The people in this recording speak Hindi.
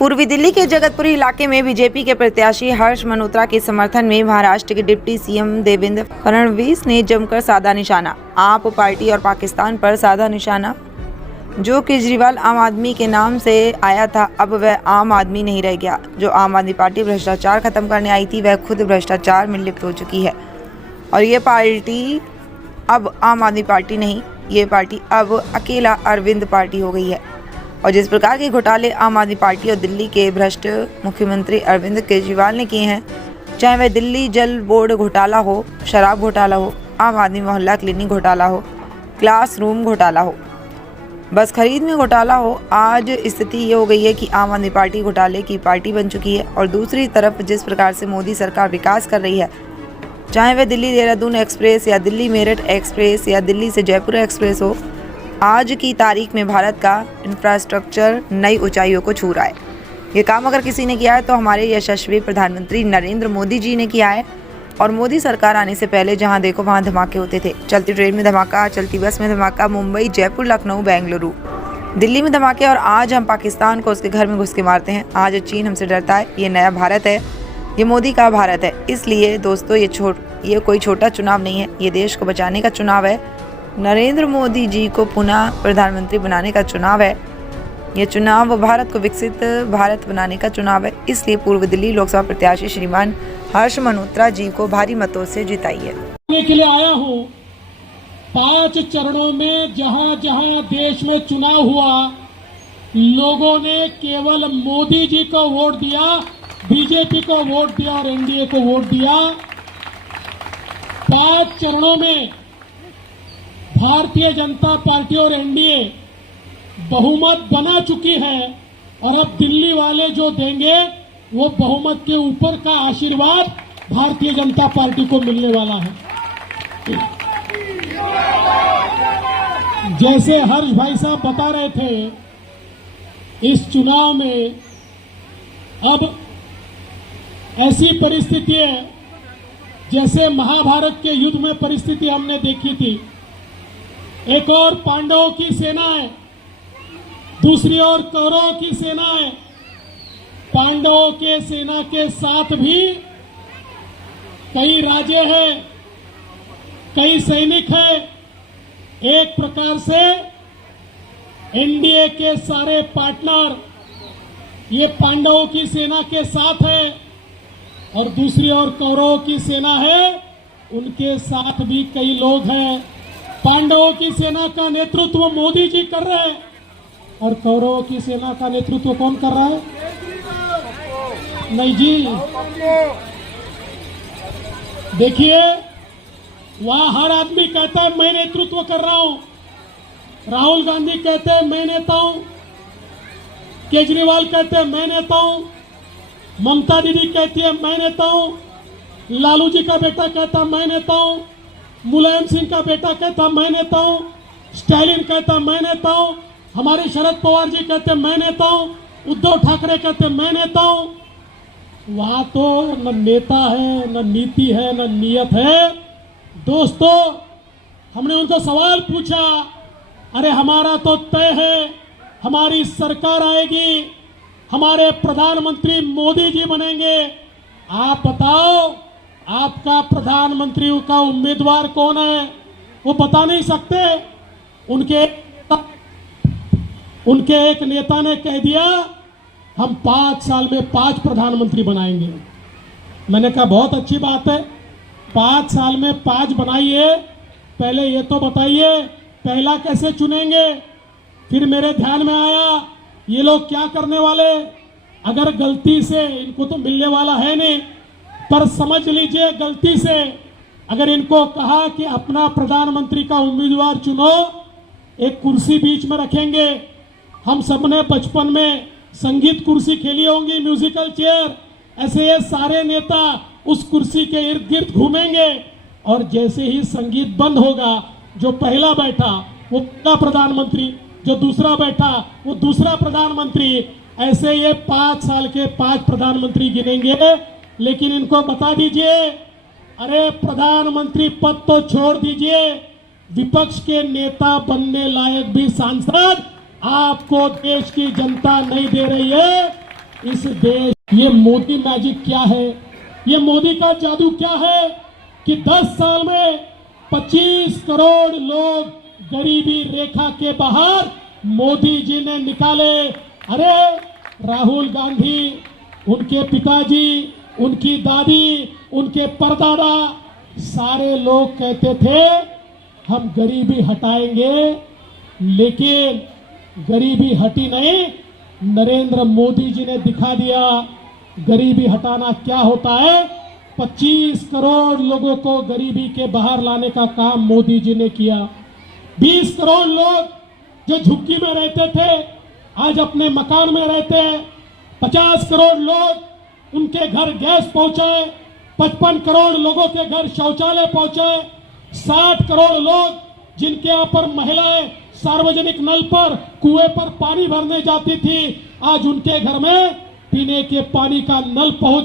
पूर्वी दिल्ली के जगतपुरी इलाके में बीजेपी के प्रत्याशी हर्ष मल्होत्रा के समर्थन में महाराष्ट्र के डिप्टी सीएम देवेंद्र फडणवीस ने जमकर साधा निशाना। आप पार्टी और पाकिस्तान पर साधा निशाना। जो केजरीवाल आम आदमी के नाम से आया था, अब वह आम आदमी नहीं रह गया। जो आम आदमी पार्टी भ्रष्टाचार खत्म करने आई थी, वह खुद भ्रष्टाचार में लिप्त हो चुकी है। और ये पार्टी अब आम आदमी पार्टी नहीं, ये पार्टी अब अकेला अरविंद पार्टी हो गई है। और जिस प्रकार के घोटाले आम आदमी पार्टी और दिल्ली के भ्रष्ट मुख्यमंत्री अरविंद केजरीवाल ने किए हैं, चाहे वह दिल्ली जल बोर्ड घोटाला हो, शराब घोटाला हो, आम आदमी मोहल्ला क्लिनिक घोटाला हो, क्लासरूम घोटाला हो, बस खरीद में घोटाला हो, आज स्थिति ये हो गई है कि आम आदमी पार्टी घोटाले की पार्टी बन चुकी है। और दूसरी तरफ जिस प्रकार से मोदी सरकार विकास कर रही है, चाहे वह दिल्ली देहरादून एक्सप्रेस या दिल्ली मेरठ एक्सप्रेस या दिल्ली से जयपुर एक्सप्रेस हो, आज की तारीख में भारत का इंफ्रास्ट्रक्चर नई ऊंचाइयों को छू रहा है। ये काम अगर किसी ने किया है तो हमारे यशस्वी प्रधानमंत्री नरेंद्र मोदी जी ने किया है। और मोदी सरकार आने से पहले जहां देखो वहां धमाके होते थे। चलती ट्रेन में धमाका, चलती बस में धमाका, मुंबई, जयपुर, लखनऊ, बेंगलुरु, दिल्ली में धमाके। और आज हम पाकिस्तान को उसके घर में घुस के मारते हैं। आज चीन हमसे डरता है। ये नया भारत है, ये मोदी का भारत है। इसलिए दोस्तों, ये कोई छोटा चुनाव नहीं है, ये देश को बचाने का चुनाव है। नरेंद्र मोदी जी को पुनः प्रधानमंत्री बनाने का चुनाव है। ये चुनाव भारत को विकसित भारत बनाने का चुनाव है। इसलिए पूर्व दिल्ली लोकसभा प्रत्याशी श्रीमान हर्ष मल्होत्रा जी को भारी मतों से जिताइए। के लिए आया हूँ। 5 चरणों में जहां जहां देश में चुनाव हुआ, लोगों ने केवल मोदी जी को वोट दिया, बीजेपी को वोट दिया और एनडीए को वोट दिया। 5 चरणों में भारतीय जनता पार्टी और एनडीए बहुमत बना चुकी है। और अब दिल्ली वाले जो देंगे वो बहुमत के ऊपर का आशीर्वाद भारतीय जनता पार्टी को मिलने वाला है। जैसे हर्ष भाई साहब बता रहे थे, इस चुनाव में अब ऐसी परिस्थिति है जैसे महाभारत के युद्ध में परिस्थिति हमने देखी थी। एक और पांडवों की सेना है, दूसरी ओर कौरवों की सेना है। पांडवों के सेना के साथ भी कई राजे हैं, कई सैनिक हैं। एक प्रकार से एनडीए के सारे पार्टनर ये पांडवों की सेना के साथ है। और दूसरी ओर कौरवों की सेना है, उनके साथ भी कई लोग हैं। पांडवों की सेना का नेतृत्व मोदी जी कर रहे हैं और कौरवों की सेना का नेतृत्व कौन कर रहा है? नहीं जी, देखिए, वहां हर आदमी कहता है मैं नेतृत्व कर रहा हूं। राहुल गांधी कहते हैं मैं नेता हूं, केजरीवाल कहते हैं मैं नेता हूं, ममता दीदी कहती है मैं नेता हूं, लालू जी का बेटा कहता मैं नेता हूं, मुलायम सिंह का बेटा कहता मैं नेता हूं, स्टालिन कहता मैं नेता हूं, हमारे शरद पवार जी कहते मैं नेता हूं, उद्धव ठाकरे कहते मैं नेता हूं। वहां तो न नेता है, न नीति है, न नियत है। दोस्तों, हमने उनको सवाल पूछा, अरे हमारा तो तय है, हमारी सरकार आएगी, हमारे प्रधानमंत्री मोदी जी बनेंगे, आप बताओ आपका प्रधानमंत्री का उम्मीदवार कौन है? वो बता नहीं सकते। उनके एक नेता ने कह दिया हम 5 साल में 5 प्रधानमंत्री बनाएंगे। मैंने कहा बहुत अच्छी बात है, 5 साल में 5 बनाइए। पहले ये तो बताइए पहला कैसे चुनेंगे? फिर मेरे ध्यान में आया ये लोग क्या करने वाले, अगर गलती से, इनको तो मिलने वाला है नहीं, पर समझ लीजिए गलती से अगर इनको कहा कि अपना प्रधानमंत्री का उम्मीदवार चुनो, एक कुर्सी बीच में रखेंगे। हम सबने बचपन में संगीत कुर्सी खेली होंगी, म्यूजिकल चेयर। ऐसे ये सारे नेता उस कुर्सी के इर्द गिर्द घूमेंगे और जैसे ही संगीत बंद होगा, जो पहला बैठा वो पहला प्रधानमंत्री, जो दूसरा बैठा वो दूसरा प्रधानमंत्री। ऐसे ये 5 साल के 5 प्रधानमंत्री गिनेंगे। लेकिन इनको बता दीजिए, अरे प्रधानमंत्री पद तो छोड़ दीजिए, विपक्ष के नेता बनने लायक भी सांसद आपको देश की जनता नहीं दे रही है। इस देश, ये मोदी मैजिक क्या है, ये मोदी का जादू क्या है कि 10 साल में 25 करोड़ लोग गरीबी रेखा के बाहर मोदी जी ने निकाले। अरे राहुल गांधी, उनके पिताजी, उनकी दादी, उनके परदादा, सारे लोग कहते थे हम गरीबी हटाएंगे, लेकिन गरीबी हटी नहीं। नरेंद्र मोदी जी ने दिखा दिया गरीबी हटाना क्या होता है। 25 करोड़ लोगों को गरीबी के बाहर लाने का काम मोदी जी ने किया। 20 करोड़ लोग जो झुग्गी में रहते थे आज अपने मकान में रहते हैं। 50 करोड़ लोग उनके घर गैस पहुंचे। 55 करोड़ लोगों के घर शौचालय पहुंचे। 60 करोड़ लोग जिनके यहाँ पर महिलाएं सार्वजनिक नल पर, कुएं पर पानी भरने जाती थी, आज उनके घर में पीने के पानी का नल पहुंच